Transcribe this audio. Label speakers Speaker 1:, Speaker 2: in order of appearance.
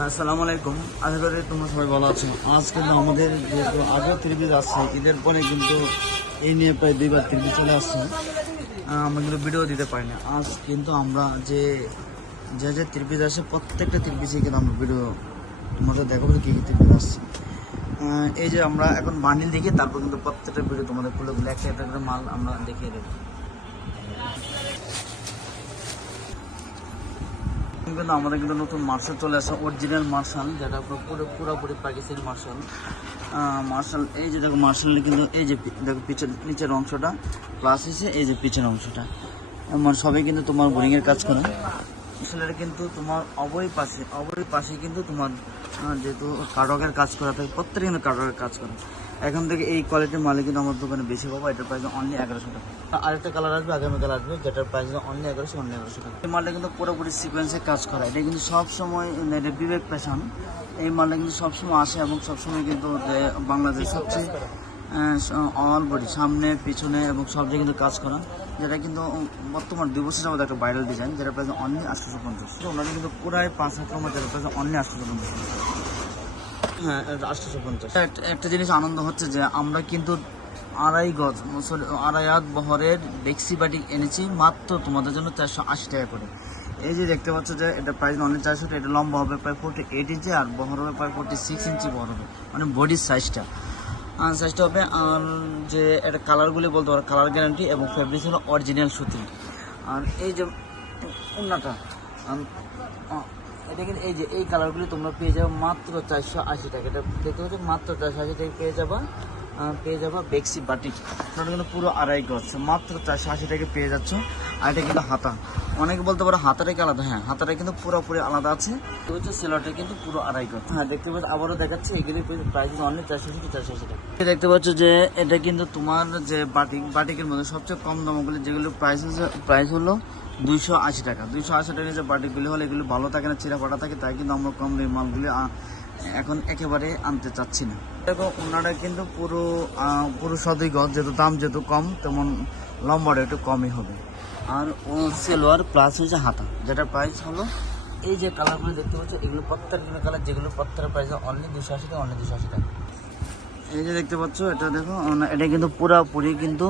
Speaker 1: আসসালামু আলাইকুম আশা করি তোমরা সবাই ভালো আছো। আজ কিন্তু আমাদের যেহেতু আগেও ত্রিপিজ আসছে, ঈদের পরে কিন্তু এই নিয়ে প্রায় দুইবার ত্রিপিজ চলে আসছে। আমরা কিন্তু ভিডিও দিতে পারি না। আজ কিন্তু আমরা যে যে যে ত্রিপিজ আসে, প্রত্যেকটা ত্রিপিজে কিন্তু আমরা ভিডিও তোমাদের দেখাবো কী কী ত্রিপিজ আসছে। এই যে আমরা এখন বান্ডিল দেখি, তারপর কিন্তু প্রত্যেকটা ভিডিও তোমাদের খুলে খুলে, একটা একটা করে মাল আমরা দেখিয়ে দেবো। কিন্তু আমাদের কিন্তু নতুন মার্শাল চলে আসে অরিজিনাল মার্শাল, যেটা পুরো পুরো পুরোপুরি পাকিস্তানি মার্শাল। মার্শাল, এই যে দেখো মার্শাল কিন্তু এই যে দেখো পিছের নিচের অংশটা প্লাস হচ্ছে এই যে পিছের অংশটা। মানে সবাই কিন্তু তোমার বোরিংয়ের কাজ করে। ছেলেরা কিন্তু তোমার অবয় পাশে অবয় পাশে কিন্তু তোমার যেহেতু কাটকের কাজ করা থাকে, প্রত্যেকে কিন্তু কাটকের কাজ করে। এখন থেকে এই কোয়ালিটির মালে কিন্তু আমার দোকানে বেশি পাবো এটার প্রাইস অনলি এগারোশো টাকা। আরেকটা কালার আসবে আগামী কালার আসবে যেটার প্রাইস অনলি এগারোশো অনলি এগারোশো টাকা। এই মালটা কিন্তু পুরোপুরি সিকোয়েন্সে কাজ করা এটা কিন্তু সব সময় এটা বিবেক পেশান এই মালটা কিন্তু সবসময় আসে এবং সবসময় কিন্তু বাংলাদেশ সবচেয়ে অল বডি সামনে পিছনে এবং সব জায়গায় কিন্তু কাজ করা যেটা কিন্তু বর্তমান দুই বছর যাবত একটা ভাইরাল ডিজাইন যেটা প্রাইস অনলি আটশোশো পঞ্চাশ। ওনাদের কিন্তু পুরাই পাঁচ হাজার মধ্যে যেটা প্রাইস অনলি আটশোশো পঞ্চাশ। হ্যাঁ একটা- জিনিস আনন্দ হচ্ছে যে আমরা কিন্তু আড়াই গজ আড়াই হাত বহরের ডেক্সি বাটি এনেছি মাত্র তোমাদের জন্য চারশো আশি টাকা করে। এই যে দেখতে পাচ্ছ যে এটা প্রাইস অনলি চারশো, এটা লম্বা হবে প্রায় ফোর্টি এইট ইঞ্চি আর বহর হবে প্রায় ফোর্টি সিক্স ইঞ্চি বহর হবে মানে বডির সাইজটা সাইজটা হবে, আর যে এটা কালারগুলি বলতে পারো কালার গ্যারান্টি এবং ফেব্রিক হলো অরিজিনাল সুতি। আর এই যে উন্নাটা এটা কিন্তু এই যে এই কালারগুলি তোমরা পেয়ে যাবে মাত্র চারশো আশি টাকা। এটা দেখতে পাচ্ছ? মাত্র চারশো আশি টাকা পেয়ে যাবা পেয়ে যাবা বেক্সি বাটিক ওটা কিন্তু পুরো আড়াই গজ, মাত্র চারশো আশি টাকা পেয়ে যাচ্ছ। আর এটা কিন্তু হাতা। অনেকে বলতে পারো হাতাটা কি আলাদা। হ্যাঁ হাতাটা কিন্তু পুরোপুরি আলাদা আছে। হচ্ছে সেলারটা কিন্তু পুরো আড়াই গজ। হ্যাঁ দেখতে পাচ্ছ, আবারও দেখাচ্ছি, এগুলি প্রাইস অনলি চারশো আশি চারশো আশি টাকা। দেখতে পাচ্ছ যে, এটা কিন্তু তোমার যে বাটিক বাটিকের মধ্যে সবচেয়ে কম দামগুলি যেগুলো প্রাইস প্রাইস হলো দুইশো আশি টাকা। দুইশো আশি টাকা যে বাটিকগুলি হলে, এগুলো ভালো থাকে না চিরা ফাটা থাকে, তাই কিন্তু আমরা কম মালগুলি এখন একেবারে আনতে চাচ্ছি না। দেখো ওনারা কিন্তু পুরো পুরো সদই যেহেতু দাম যেহেতু কম, তেমন লম্বাটা একটু কমই হবে। আর ও সেলোয়ার প্লাস হচ্ছে হাতা, যেটা প্রাইস হলো, এই যে কালারগুলো দেখতে পাচ্ছ, এগুলো প্রত্যেকটা কালার যেগুলো প্রত্যেকটা প্রাইস অনলি দুশো আশি টাকা অনলি দুশো আশি টাকা। এই যে দেখতে পাচ্ছ, এটা দেখো এটা কিন্তু পুরাপুরি কিন্তু